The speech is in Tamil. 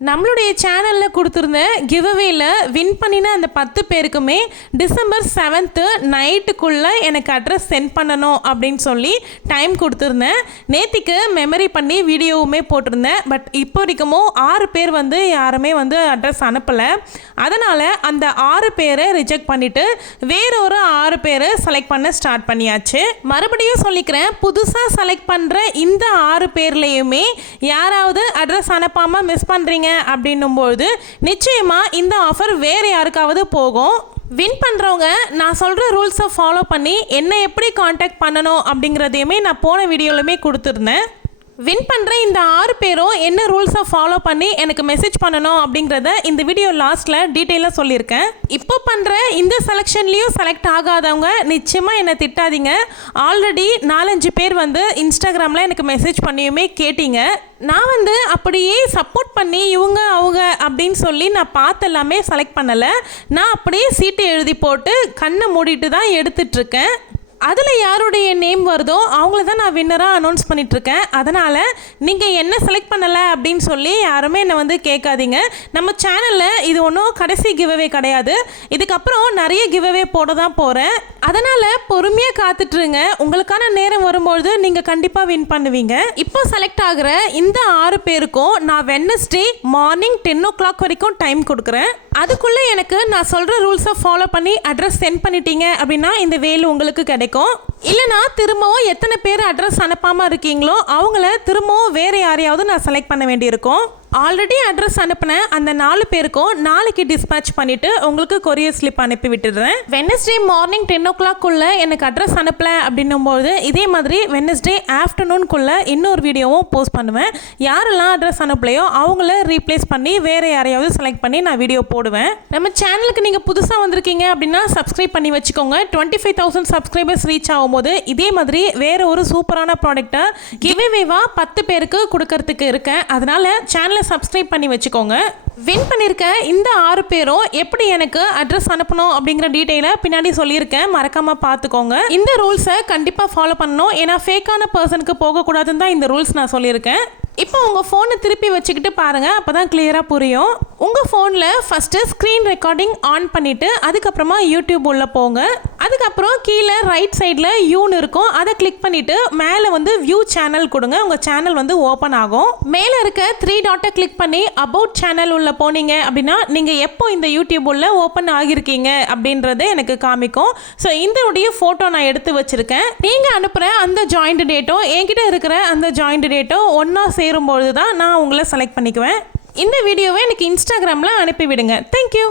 நம்மளுடைய சேனலில் கொடுத்துருந்த கிவ்அவேல வின் பண்ணின அந்த பத்து பேருக்குமே டிசம்பர் செவன்த்து நைட்டுக்குள்ளே எனக்கு அட்ரஸ் சென்ட் பண்ணணும் அப்படின்னு சொல்லி டைம் கொடுத்துருந்தேன். நேத்திக்கு மெமரி பண்ணி வீடியோவுமே போட்டிருந்தேன். பட் இப்போ வரைக்கும் ஆறு பேர் வந்து யாருமே வந்து அட்ரஸ் அனுப்பலை. அதனால் அந்த ஆறு பேரை ரிஜெக்ட் பண்ணிவிட்டு வேற ஒரு ஆறு பேரை செலக்ட் பண்ண ஸ்டார்ட் பண்ணியாச்சு. மறுபடியும் சொல்லிக்கிறேன் புதுசாக செலக்ட் பண்ணுற இந்த ஆறு பேர்லேயுமே யாராவது அட்ரஸ் அனுப்பாமல் மிஸ் பண்ணுறீங்க அப்படின்னும்போது நிச்சயமாக இந்த ஆஃபர் வேறு யாருக்காவது போகும். வின் பண்ணுறவங்க நான் சொல்கிற ரூல்ஸை ஃபாலோ பண்ணி என்னை எப்படி காண்டாக்ட் பண்ணணும் அப்படிங்கிறதையுமே நான் போன வீடியோலையுமே கொடுத்துருந்தேன். வின் பண்ணுற இந்த ஆறு பேரும் என்ன ரூல்ஸை ஃபாலோ பண்ணி எனக்கு மெசேஜ் பண்ணணும் அப்படிங்கிறத இந்த வீடியோ லாஸ்ட்டில் டீட்டெயிலாக சொல்லியிருக்கேன். இப்போ பண்ணுற இந்த செலெக்ஷன்லேயும் செலக்ட் ஆகாதவங்க நிச்சயமாக என்னை திட்டாதீங்க. ஆல்ரெடி நாலஞ்சு பேர் வந்து இன்ஸ்டாகிராமில் எனக்கு மெசேஜ் பண்ணியுமே கேட்டீங்க. நான் வந்து அப்படியே சப்போர்ட் பண்ணி இவங்க அவங்க அப்படின்னு சொல்லி நான் பார்த்து எல்லாமே செலக்ட் பண்ணலை. நான் அப்படியே சீட்டு எழுதி போட்டு கண்ணை மூடிட்டு தான் எடுத்துட்ருக்கேன் அதில் யாருடைய நேம் வருதோ அவங்கள தான் நான் வின்னராக அனௌன்ஸ் பண்ணிகிட்ருக்கேன் அதனால் நீங்கள் என்ன செலக்ட் பண்ணலை அப்படின்னு சொல்லி யாருமே என்னை வந்து கேட்காதீங்க. நம்ம சேனலில் இது ஒன்றும் கடைசி கிவ்அவே கிடையாது. இதுக்கப்புறம் நிறைய கிவ்அவே போட தான் போகிறேன் அதனால் பொறுமையாக காத்துட்ருங்க உங்களுக்கான நேரம் வரும்பொழுது நீங்கள் கண்டிப்பாக வின் பண்ணுவீங்க. இப்போ செலக்ட் ஆகிற இந்த ஆறு பேருக்கும் நான் Wednesday morning ten o'clock வரைக்கும் டைம் கொடுக்குறேன். அதுக்குள்ளே எனக்கு நான் சொல்கிற ரூல்ஸை ஃபாலோ பண்ணி அட்ரஸ் சென்ட் பண்ணிட்டீங்க அப்படின்னா இந்த வேல் உங்களுக்கு கிடைக்கும். இல்லைனா திரும்பவும் எத்தனை பேர் அட்ரஸ் அனுப்பாமல் இருக்கீங்களோ அவங்கள திரும்பவும் வேறு யாரையாவது நான் செலக்ட் பண்ண வேண்டியிருக்கும். ஆல்ரெடி அட்ரஸ் அனுப்பின அந்த நாலு பேருக்கும் நாளைக்கு டிஸ்பேச் பண்ணிவிட்டு உங்களுக்கு கொரியர் ஸ்லிப் அனுப்பி விட்டுடுறேன். வெனஸ்டே மார்னிங் டென் ஓ கிளாக்குள்ளே எனக்கு அட்ரஸ் அனுப்பல அப்படின்னும்போது இதே மாதிரி வெனஸ்டே ஆஃப்டர்நூன்குள்ளே இன்னொரு வீடியோவும் போஸ்ட் பண்ணுவேன். யாரெல்லாம் அட்ரஸ் அனுப்பலையோ அவங்கள ரீப்ளேஸ் பண்ணி வேறு யாரையாவது செலக்ட் பண்ணி நான் வீடியோ போடுவேன். நம்ம சேனலுக்கு நீங்கள் புதுசாக வந்திருக்கீங்க அப்படின்னா சப்ஸ்கிரைப் பண்ணி வச்சுக்கோங்க. Twenty five thousand subscribers reach ஆகும்போது இதே மாதிரி வேறு ஒரு சூப்பரான ப்ராடக்ட்டை கிவ்வேவாக பத்து பேருக்கு கொடுக்கறதுக்கு இருக்கேன். அதனால் சேனலை சப்ஸ்கிரைப் பண்ணி வச்சுக்கோங்க. வின் பண்ணியிருக்க இந்த ஆறு பேரும் எப்படி எனக்கு அட்ரஸ் அனுப்பணும் அப்படிங்கிற டீட்டெயிலை பின்னாடி சொல்லியிருக்கேன். மறக்காமல் பார்த்துக்கோங்க. இந்த ரூல்ஸை கண்டிப்பாக ஃபாலோ பண்ணணும். ஏன்னா ஃபேக்கான பர்சனுக்கு போகக்கூடாதுன்னு தான் இந்த ரூல்ஸ் நான் சொல்லியிருக்கேன். இப்போ உங்கள் ஃபோனை திருப்பி வச்சுக்கிட்டு பாருங்கள் அப்போ தான் கிளியராக புரியும். உங்கள் ஃபோனில் ஃபஸ்ட்டு ஸ்க்ரீன் ரெக்கார்டிங் ஆன் பண்ணிவிட்டு அதுக்கப்புறமா யூடியூப் உள்ளே போங்க. அதுக்கப்புறம் கீழே ரைட் சைடில் யூன் இருக்கும். அதை கிளிக் பண்ணிவிட்டு மேலே வந்து வியூ சேனல் கொடுங்க. உங்கள் சேனல் வந்து ஓப்பன் ஆகும். மேலே இருக்க த்ரீ டாட்டை கிளிக் பண்ணி அபவுட் சேனல் உள்ள போனீங்க அப்படின்னா நீங்கள் எப்போ இந்த யூடியூப் உள்ள ஓப்பன் ஆகியிருக்கீங்க அப்படின்றது எனக்கு காமிக்கும். ஸோ இந்த உடைய ஃபோட்டோ நான் எடுத்து வச்சுருக்கேன். நீங்கள் அனுப்புகிற அந்த ஜாயிண்ட் டேட்டும் என்கிட்ட இருக்கிற அந்த ஜாயிண்ட் டேட்டும் ஒன்றா சேரும்பொழுது தான் நான் உங்களை செலக்ட் பண்ணிக்குவேன். இந்த வீடியோவை எனக்கு இன்ஸ்டாகிராமில் அனுப்பிவிடுங்க. தேங்க்யூ